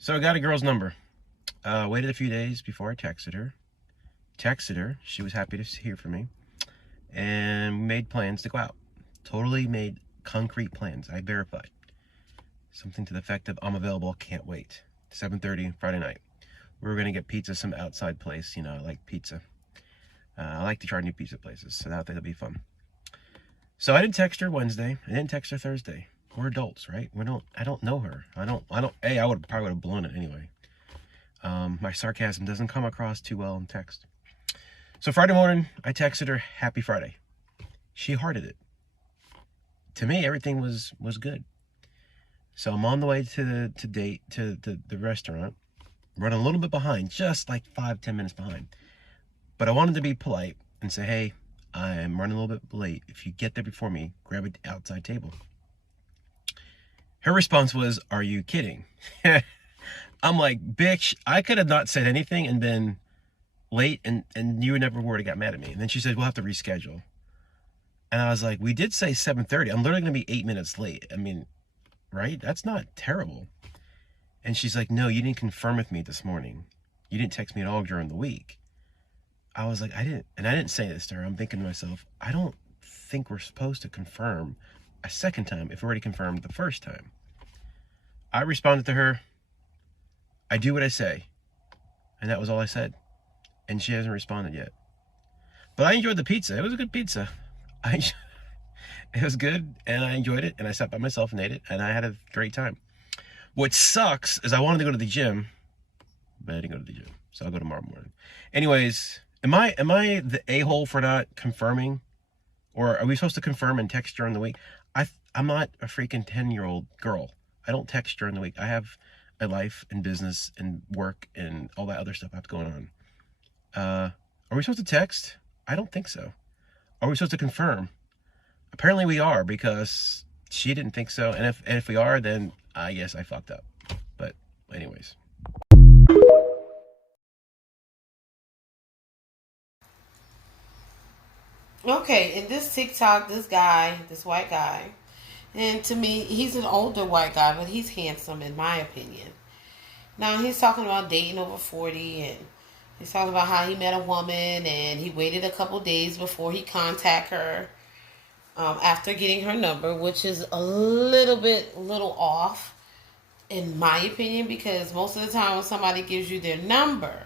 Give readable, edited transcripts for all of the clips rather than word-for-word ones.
So I got a girl's number. Waited a few days before I texted her. She was happy to hear from me. And made plans to go out. Totally made concrete plans. I verified. Something to the effect of, I'm available, can't wait. 7:30 Friday night. We were going to get pizza, some outside place. You know, I like pizza. I like to try new pizza places, so that'll be fun. So I didn't text her Wednesday. I didn't text her Thursday. We're adults, right? I don't know her. I probably would have blown it anyway. My sarcasm doesn't come across too well in text. So Friday morning, I texted her, happy Friday. She hearted it. To me, everything was good. So I'm on the way to the restaurant, running a little bit behind, just like 5-10 minutes behind. But I wanted to be polite and say, hey, I'm running a little bit late. If you get there before me, grab an outside table. Her response was, are you kidding? I'm like, bitch, I could have not said anything and been late and you never would have got mad at me. And then she said, we'll have to reschedule. And I was like, we did say 7:30. I'm literally going to be 8 minutes late. I mean, right? That's not terrible. And she's like, no, you didn't confirm with me this morning. You didn't text me at all during the week. I was like, I didn't say this to her. I'm thinking to myself, I don't think we're supposed to confirm a second time if we already confirmed the first time. I responded to her, I do what I say. And that was all I said. And she hasn't responded yet. But I enjoyed the pizza. It was a good pizza. It was good, and I enjoyed it, and I sat by myself and ate it, and I had a great time. What sucks is I wanted to go to the gym, but I didn't go to the gym, so I'll go tomorrow morning. Anyways, am I the a-hole for not confirming? Or are we supposed to confirm and text during the week? I'm not a freaking 10-year-old girl. I don't text during the week. I have a life and business and work and all that other stuff I have going on. Are we supposed to text? I don't think so. Are we supposed to confirm? Apparently we are, because she didn't think so. And if we are, then I guess I fucked up. But anyways. Okay, in this TikTok, this white guy, and to me, he's an older white guy, but he's handsome in my opinion. Now, he's talking about dating over 40, and he's talking about how he met a woman and he waited a couple days before he contact her after getting her number, which is a little off in my opinion, because most of the time when somebody gives you their number,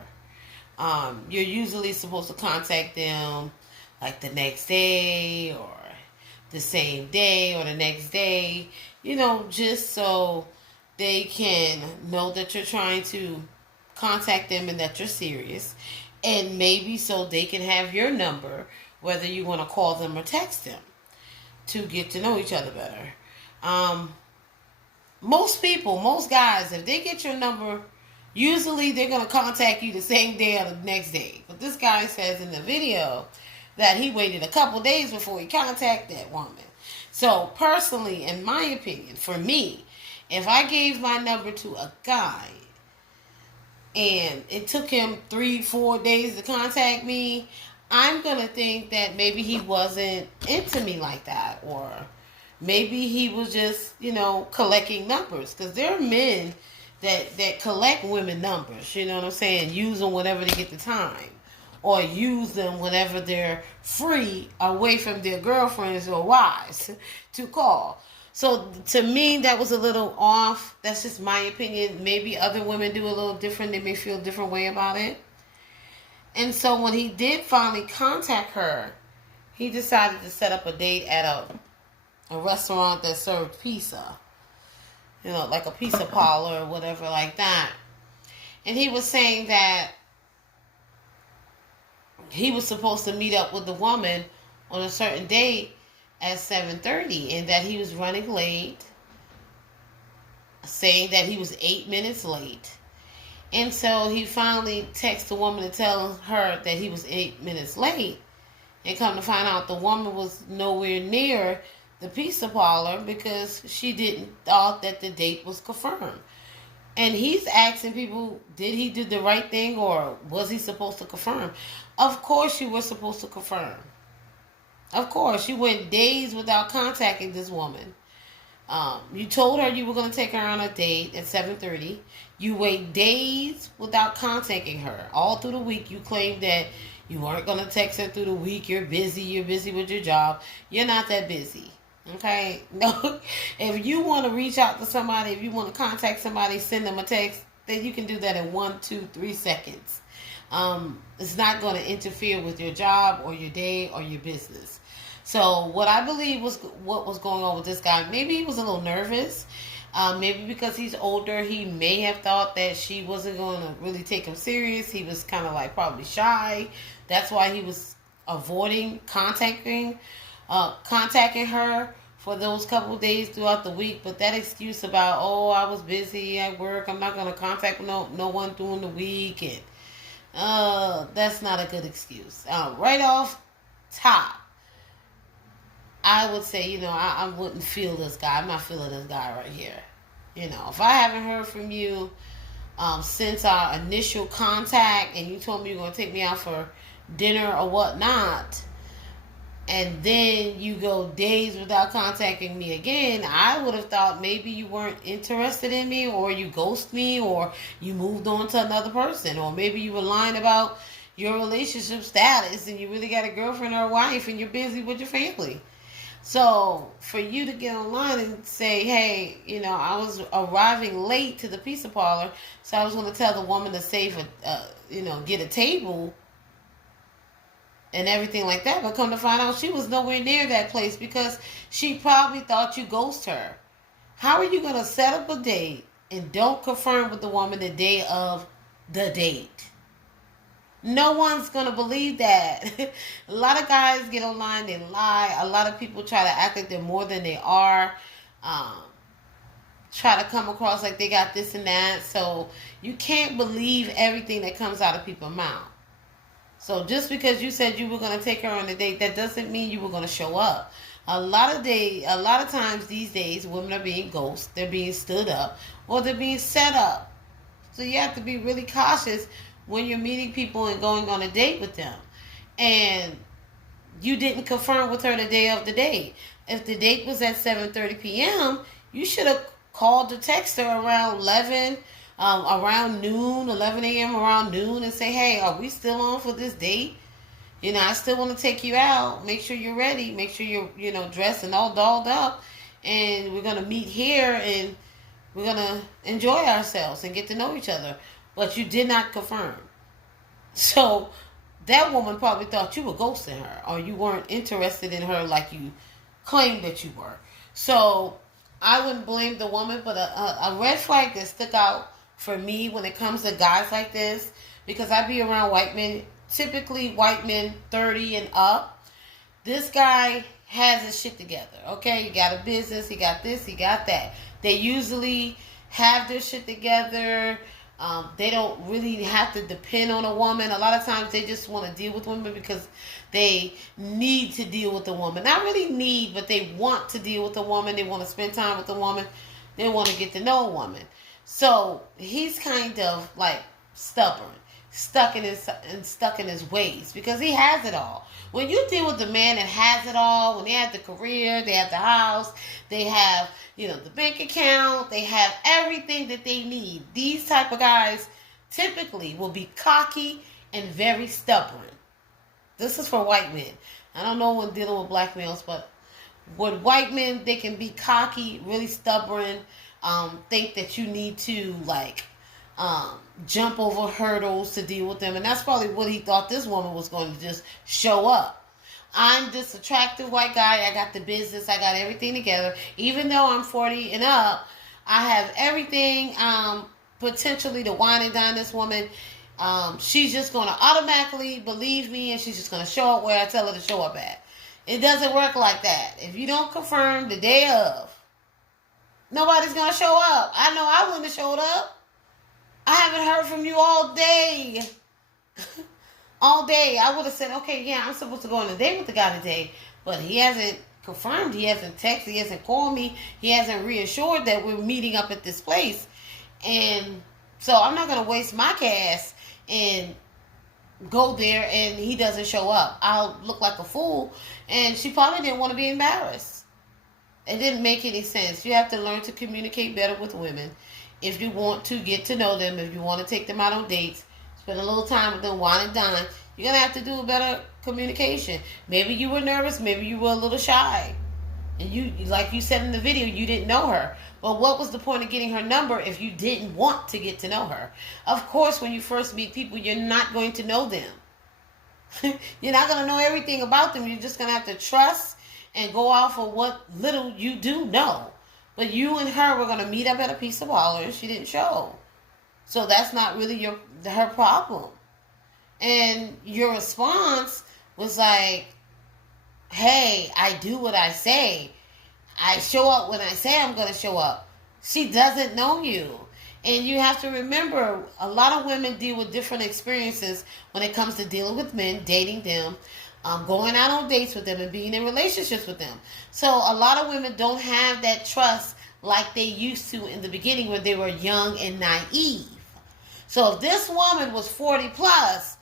you're usually supposed to contact them like the next day or the same day or the next day, just so they can know that you're trying to contact them and that you're serious. And maybe so they can have your number, whether you want to call them or text them, to get to know each other better. Um, most guys, if they get your number, usually they're going to contact you the same day or the next day. But this guy says in the video that he waited a couple days before he contacted that woman. So personally, in my opinion, for me, if I gave my number to a guy and it took him 3-4 days to contact me, I'm going to think that maybe he wasn't into me like that, or maybe he was just, collecting numbers. Because there are men that collect women numbers, you know what I'm saying? Use them whenever they get the time. Or use them whenever they're free away from their girlfriends or wives to call. So to me, that was a little off. That's just my opinion. Maybe other women do a little different. They may feel a different way about it. And so when he did finally contact her, he decided to set up a date at a restaurant that served pizza. Like a pizza parlor or whatever like that. And he was saying that he was supposed to meet up with the woman on a certain date at 7:30, and that he was running late, saying that he was 8 minutes late. And so he finally texted the woman to tell her that he was 8 minutes late. And come to find out, the woman was nowhere near the pizza parlor because she didn't thought that the date was confirmed. And he's asking people, did he do the right thing, or was he supposed to confirm? Of course you were supposed to confirm. Of course, you went days without contacting this woman. You told her you were going to take her on a date at 7:30. You wait days without contacting her. All through the week, you claimed that you weren't going to text her through the week. You're busy. You're busy with your job. You're not that busy. Okay? No. If you want to reach out to somebody, if you want to contact somebody, send them a text, then you can do that in 1, 2, 3 seconds. It's not going to interfere with your job or your day or your business. So what I believe was what was going on with this guy. Maybe he was a little nervous. Maybe because he's older, he may have thought that she wasn't going to really take him serious. He was kind of like probably shy. That's why he was avoiding contacting her for those couple days throughout the week. But that excuse about, oh, I was busy at work, I'm not going to contact no one during the week, and that's not a good excuse. Right off top, I would say, I wouldn't feel this guy. I'm not feeling this guy right here. If I haven't heard from you since our initial contact and you told me you're going to take me out for dinner or whatnot, and then you go days without contacting me again, I would have thought maybe you weren't interested in me, or you ghost me, or you moved on to another person, or maybe you were lying about your relationship status and you really got a girlfriend or a wife and you're busy with your family. So for you to get online and say, hey, I was arriving late to the pizza parlor, so I was going to tell the woman to save get a table and everything like that, but come to find out she was nowhere near that place because she probably thought you ghosted her. How are you going to set up a date and don't confirm with the woman the day of the date? No one's going to believe that. A lot of guys get online, they lie. A lot of people try to act like they're more than they are. Try to come across like they got this and that. So you can't believe everything that comes out of people's mouth. So just because you said you were going to take her on a date, that doesn't mean you were going to show up. A lot of times these days, women are being ghosted. They're being stood up, or they're being set up. So you have to be really cautious when you're meeting people and going on a date with them. And you didn't confirm with her the day of the date. If the date was at 7:30 p.m., you should have called or texted her around 11, around noon, 11 a.m., around noon, and say, hey, are we still on for this date? I still want to take you out. Make sure you're ready. Make sure you're, dressed and all dolled up. And we're going to meet here and we're going to enjoy ourselves and get to know each other. But you did not confirm. So that woman probably thought you were ghosting her, or you weren't interested in her like you claimed that you were. So I wouldn't blame the woman, but a red flag that stuck out for me when it comes to guys like this, because I be around white men, typically white men 30 and up. This guy has his shit together, okay? He got a business, he got this, he got that. They usually have their shit together. They don't really have to depend on a woman. A lot of times they just want to deal with women because they need to deal with a woman. Not really need, but they want to deal with a woman. They want to spend time with a woman. They want to get to know a woman. So he's kind of like stubborn, stuck in his ways because he has it all. When you deal with a man that has it all, when they have the career, they have the house, they have the bank account, they have everything that they need. These type of guys typically will be cocky and very stubborn. This is for white men. I don't know when dealing with black males, but with white men, they can be cocky, really stubborn, think that you need to jump over hurdles to deal with them. And that's probably what he thought this woman was going to just show up. I'm this attractive white guy. I got the business. I got everything together. Even though I'm 40 and up, I have everything potentially to wine and dine this woman. She's just going to automatically believe me, and she's just going to show up where I tell her to show up at. It doesn't work like that. If you don't confirm the day of, nobody's going to show up. I know I wouldn't have showed up. I haven't heard from you all day. All day. I would have said, okay, yeah, I'm supposed to go on a date with the guy today, but he hasn't confirmed. He hasn't texted. He hasn't called me. He hasn't reassured that we're meeting up at this place. And so I'm not going to waste my gas and go there and he doesn't show up. I'll look like a fool. And she probably didn't want to be embarrassed. It didn't make any sense. You have to learn to communicate better with women if you want to get to know them, if you want to take them out on dates, spend a little time with them, wine and dine. You're going to have to do a better communication. Maybe you were nervous, maybe you were a little shy. And you, like you said in the video, you didn't know her. But what was the point of getting her number if you didn't want to get to know her? Of course, when you first meet people, you're not going to know them. You're not going to know everything about them. You're just going to have to trust and go off of what little you do know. But you and her were going to meet up at a Pizza Parlor and she didn't show. So that's not really her problem. And your response was like, hey, I do what I say. I show up when I say I'm going to show up. She doesn't know you. And you have to remember, a lot of women deal with different experiences when it comes to dealing with men, dating them, going out on dates with them, and being in relationships with them. So a lot of women don't have that trust like they used to in the beginning when they were young and naive. So if this woman was 40 plus,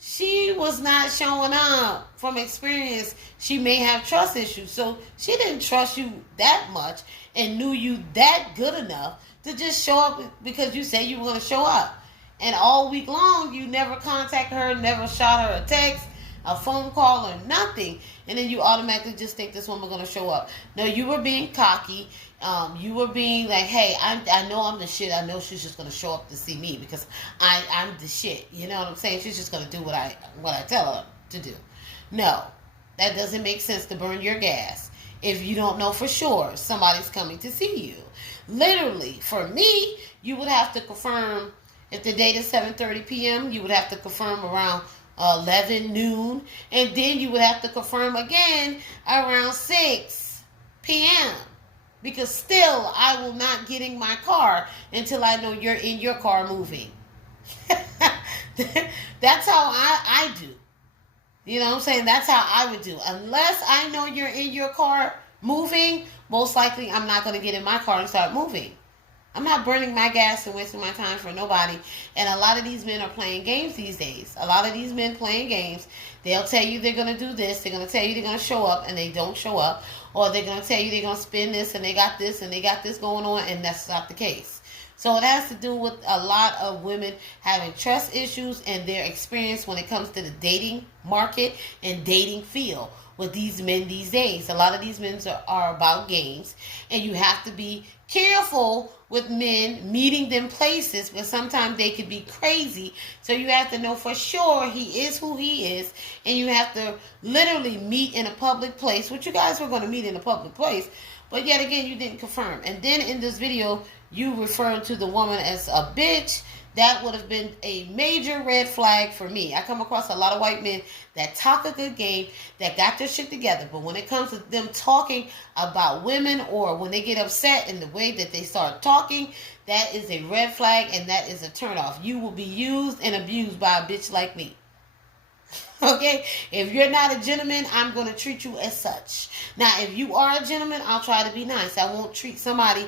she was not showing up from experience. She may have trust issues. So she didn't trust you that much and knew you that good enough to just show up because you said you were going to show up. And all week long, you never contact her, never shot her a text, a phone call, or nothing. And then you automatically just think this woman going to show up. No, you were being cocky. You were being like, hey, I know I'm the shit. I know she's just going to show up to see me because I'm the shit. You know what I'm saying? She's just going to do what I tell her to do. No, that doesn't make sense to burn your gas if you don't know for sure somebody's coming to see you. Literally, for me, you would have to confirm if the date is 7:30 p.m., you would have to confirm around 11 noon, and then you would have to confirm again around 6 p.m. Because still, I will not get in my car until I know you're in your car moving. That's how I do. You know what I'm saying? That's how I would do. Unless I know you're in your car moving, most likely I'm not going to get in my car and start moving. I'm not burning my gas and wasting my time for nobody. And a lot of these men are playing games these days. A lot of these men playing games. They'll tell you they're going to do this. They're going to tell you they're going to show up and they don't show up. Or they're going to tell you they're going to spend this and they got this and they got this going on, and that's not the case. So it has to do with a lot of women having trust issues and their experience when it comes to the dating market and dating field with these men these days. A lot of these men are about games, and you have to be careful with men meeting them places because sometimes they could be crazy. So you have to know for sure he is who he is, and you have to literally meet in a public place, which you guys were going to meet in a public place, but yet again you didn't confirm. And then in this video you referred to the woman as a bitch. That would have been a major red flag for me. I come across a lot of white men that talk a good game, that got their shit together. But when it comes to them talking about women, or when they get upset in the way that they start talking, that is a red flag and that is a turnoff. You will be used and abused by a bitch like me. Okay? If you're not a gentleman, I'm going to treat you as such. Now, if you are a gentleman, I'll try to be nice. I won't treat somebody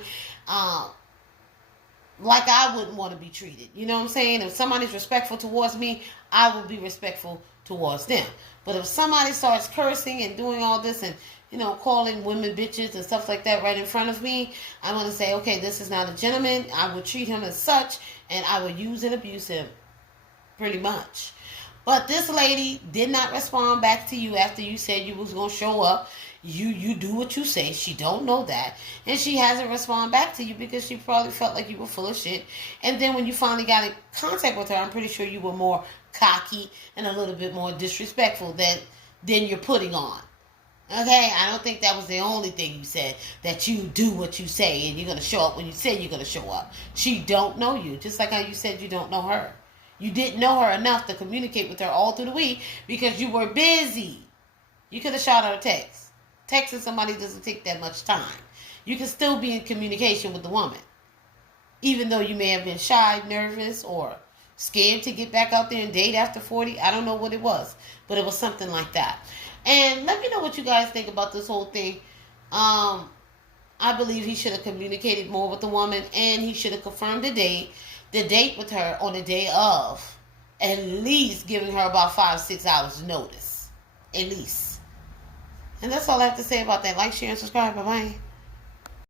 like I wouldn't want to be treated. You know what I'm saying? If somebody's respectful towards me, I will be respectful towards them. But if somebody starts cursing and doing all this and, you know, calling women bitches and stuff like that right in front of me, I'm going to say, okay, this is not a gentleman. I will treat him as such, and I will use and abuse him pretty much. But this lady did not respond back to you after you said you was going to show up. You do what you say. She don't know that. And she hasn't responded back to you because she probably felt like you were full of shit. And then when you finally got in contact with her, I'm pretty sure you were more cocky and a little bit more disrespectful than you're putting on. Okay? I don't think that was the only thing you said, that you do what you say and you're going to show up when you say you're going to show up. She don't know you. Just like how you said you don't know her. You didn't know her enough to communicate with her all through the week because you were busy. You could have shot her a text. Texting somebody doesn't take that much time. You can still be in communication with the woman. Even though you may have been shy, nervous, or scared to get back out there and date after 40. I don't know what it was. But it was something like that. And let me know what you guys think about this whole thing. I believe he should have communicated more with the woman. And he should have confirmed the date with her on the day of. At least giving her about 5-6 hours notice. At least. And that's all I have to say about that. Like, share, and subscribe. Bye-bye.